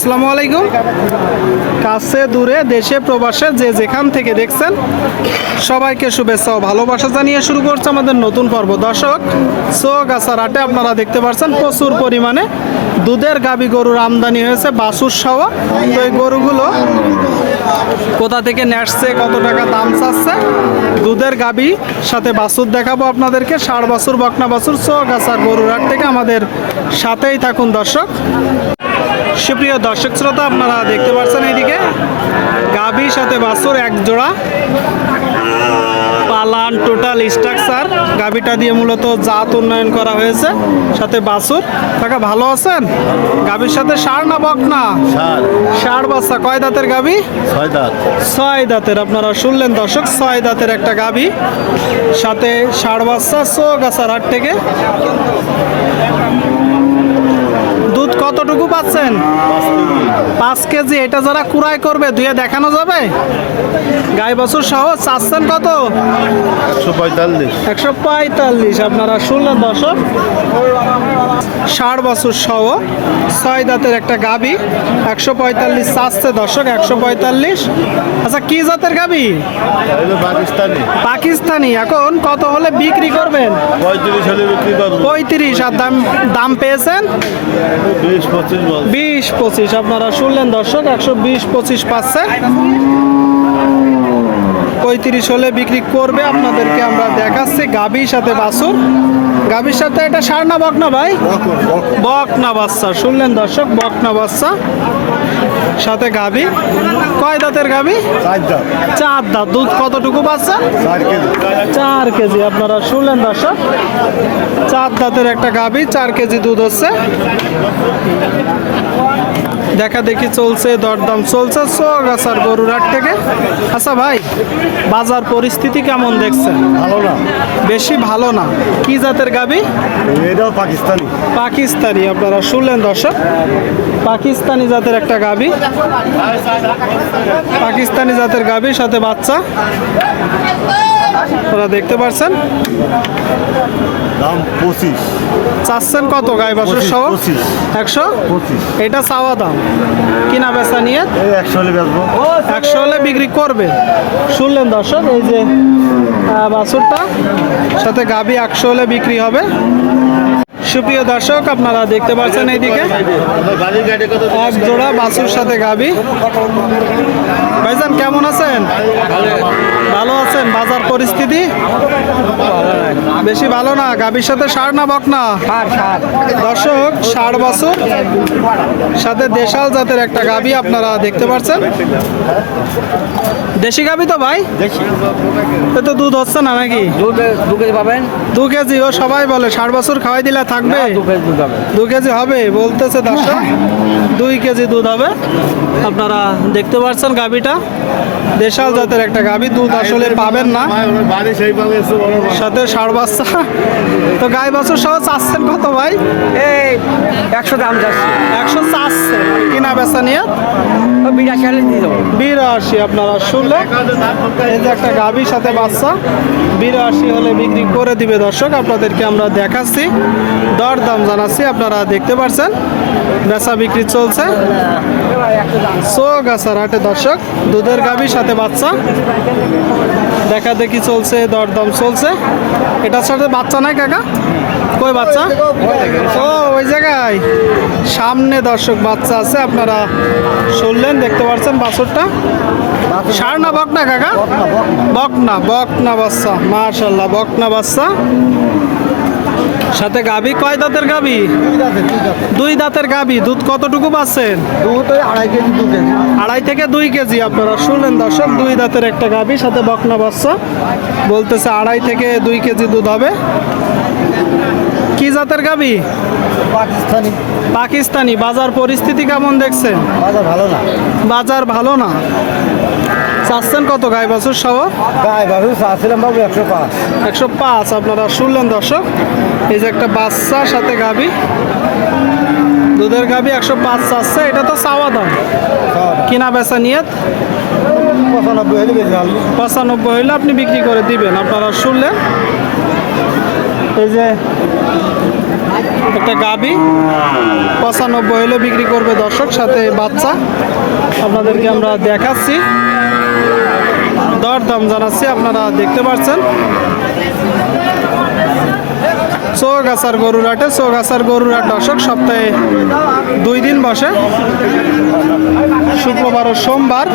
আসসালামু আলাইকুম। কাছে, দূরে, দেশে, প্রবাসে, যে যেখান থেকে দেখছেন, সবাইকে শুভেচ্ছা ও ভালোবাসা জানিয়ে শুরু করছে আমাদের নতুন পর্ব। দর্শক, সোগাছার হাটে আপনারা দেখতে পাচ্ছেন, প্রচুর পরিমাণে দুধের গাবি গরুর আমদানি হয়েছে বাসুর সহ। তো এই গরুগুলো কোথা থেকে নেসছে, কত টাকা দাম চাচ্ছে, দুধের গাবি সাথে বাছুর দেখাবো আপনাদেরকে। ষাড় বাছুর, বকনা বাছুর, সোগাছার গরুর হাট থেকে আমাদের সাথেই থাকুন দর্শক। সুপ্রিয় দর্শক শ্রোতা আপনারা দেখতে পাচ্ছেন এইদিকে গাভী সাথে বাছুর এক জোড়া। পালান টোটাল স্ট্রাকচার গাভীটা দিয়ে মূলত জাত উন্নয়ন করা হয়েছে সাথে বাছুর কাকা ভালো আছেন? গাভীর সাথে সার না বক না সার বাচ্চা কয় দাঁতের গাভী? ছয় দাঁত। ছয় দাঁতের আপনারা শুনলেন দর্শক ছয় দাঁতের একটা গাভী। সাথে ষাড় বাচ্চা চোগাছার হাট থেকে। কতটুকু পাচ্ছেন? পাঁচ কেজি এটা যারা কুড়াই করবে ধুয়ে দেখানো যাবে? গাই বছর সহ চাচ্ছেন কত? একশো পঁয়তাল্লিশ। একশো পঁয়তাল্লিশ আপনারা শুনলেন দর্শক? ষাট বছর সহ ছয় দাঁতের একটা গাবি একশো পঁয়তাল্লিশ চাচ্ছে দর্শক একশো পঁয়তাল্লিশ। আচ্ছা কি জাতের গাবি? পাকিস্তানি। পাকিস্তানি। এখন কত হলে বিক্রি করবেন? পঁয়ত্রিশ আর দাম দাম পেয়েছেন? বিশ পঁচিশ বিশ পঁচিশ। আপনারা শুনলেন দর্শক একশো বিশ পঁচিশ পাচ্ছে। পঁয়ত্রিশ হলে বিক্রি করবে। আপনাদেরকে আমরা দেখাচ্ছি গাবির সাথে বাসুর গাবির সাথে এটা সার না বক না ভাই? বকনা বাচ্চা শুনলেন দর্শক বকনা বাচ্চা। সাথে গাবি কয় দাঁতের গাবি চার দাঁত। দুধ কতটুকু বাচ্চা? চার কেজি। চার কেজি। আপনারা শুনলেন দর্শক চার দাঁতের একটা গাবি চার কেজি দুধ হচ্ছে। দেখা দেখি চলছে দরদাম চলছে সোগাছার গরুর হাট থেকে। আচ্ছা ভাই বাজার পরিস্থিতি কেমন দেখছেন? ভালো না। বেশি ভালো না। কি জাতের গাবি এটাও পাকিস্তানি। পাকিস্তানি। আপনারা শুনলেন দর্শক পাকিস্তানি জাতের একটা গাভী। পাকিস্তানি জাতের গাভীর সাথে বাচ্চা। ওরা দেখতে পারছেন? দাম পঁচিশ। চাচ্ছেন কত গাই বাছুর সহ? একশো? এটা চাওয়া দাম। কিনা বেচা নিয়ে? একশো হলে বেচবো। একশো হলে বিক্রি করবে। শুনলেন দর্শক এই যে বাছুরটা। সাথে গাভী একশো হলে বিক্রি হবে। সুপ্রিয় দর্শক আপনারা দেখতে পাচ্ছেন এইদিকে এক জোড়া বাসুর সাথে গাবি। ভাইজান কেমন আছেন? ভালো আছেন? বাজার পরিস্থিতি? বেশি ভালো না? গাভীর সাথে সার না বক না দর্শক ষাট বছর। সাথে দেশাল জাতের একটা গাভী আপনারা দেখতে পাচ্ছেন দেশি গাভী তো ভাই? এ তো দুধ হচ্ছে না নাকি? দু কেজি পাবেন। দু কেজি ও সবাই বলে ষাট বছর খাওয়াই দিলে থাকবে? দু কেজি হবে। বলতেছে দর্শক। দুই কেজি দুধ হবে। আপনারা দেখতে পাচ্ছেন গাভীটা। দেশাল জাতের একটা গাভী দুধ আসলে পাবেন না। সাথে ষাট বাচ্চা। তো গাই বছর সহ চাচ্ছেন কত ভাই? এই একশো দাম যাচ্ছে একশো চাচ্ছে কিনা বেচা নিয়ে? বিরাশি হাজার দিয়ে দেবো। বিরাশি আপনারা শুনলে। এই যে একটা গাভীর সাথে বাচ্চা। বিরাশি হলে বিক্রি করে দিবে দর্শক আপনাদেরকে আমরা দেখাচ্ছি। দর দাম জানাচ্ছি আপনারা দেখতে পাচ্ছেন বেচা বিক্রি চলছে। সোগাছার হাটে দর্শক দুধের গাভীর সাথে বাচ্চা। দেখা দেখি চলছে, দরদম চলছে। এটার সাথে বাচ্চা নাই কাকা? কই বাচ্চা? ও, ওই জায়গায়। সামনে দর্শক বাচ্চা আছে, আপনারা শুনলেন, দেখতে পাচ্ছেন বাছরটা? সার না বকনা কাকা? বকনা বকনা বাচ্চা মাশাল্লাহ বকনা বাচ্চা। সাথে গাবি কয় দাঁতের গাবি দুই দাঁতের গাবি দুধ কতটুকু পাচ্ছেন? আড়াই থেকে দুই কেজি আপনারা শুনলেন দর্শক দুই দাঁতের একটা গাভী সাথে বকনা বাচ্চা বলতেছে আড়াই থেকে দুই কেজি দুধ হবে। কি জাতের গাভী? পাকিস্তানি। পাকিস্তানি। বাজার পরিস্থিতি কেমন দেখছেন? বাজার ভালো না। বাজার ভালো না। চাচ্ছেন কত গাই বছর সহ? গায়ে বাবু চাচ্ছিলাম বাবু একশো পাঁচ। একশো পাঁচ আপনারা শুনলেন দর্শক। এই যে একটা বাচ্চার সাথে গাভী দুধের গাভী একশো পাঁচ চাচ্ছে এটা তো চাওয়া দাম। কিনা বেচা নিয়ে পঁচানব্বই হইলে আপনি বিক্রি করে দিবেন আপনারা শুনলেন। এই যে একটা গাবি পঁচানব্বই হলে বিক্রি করবে দর্শক সাথে বাচ্চা। আপনাদেরকে আমরা দেখাচ্ছি। দর দাম জানাচ্ছি, আপনারা দেখতে পাচ্ছেন। চৌগাছার গরুর হাটে, চৌগাছার গরুর হাট দর্শক, সপ্তাহে দুই দিন বসে। শুক্রবার ও সোমবার।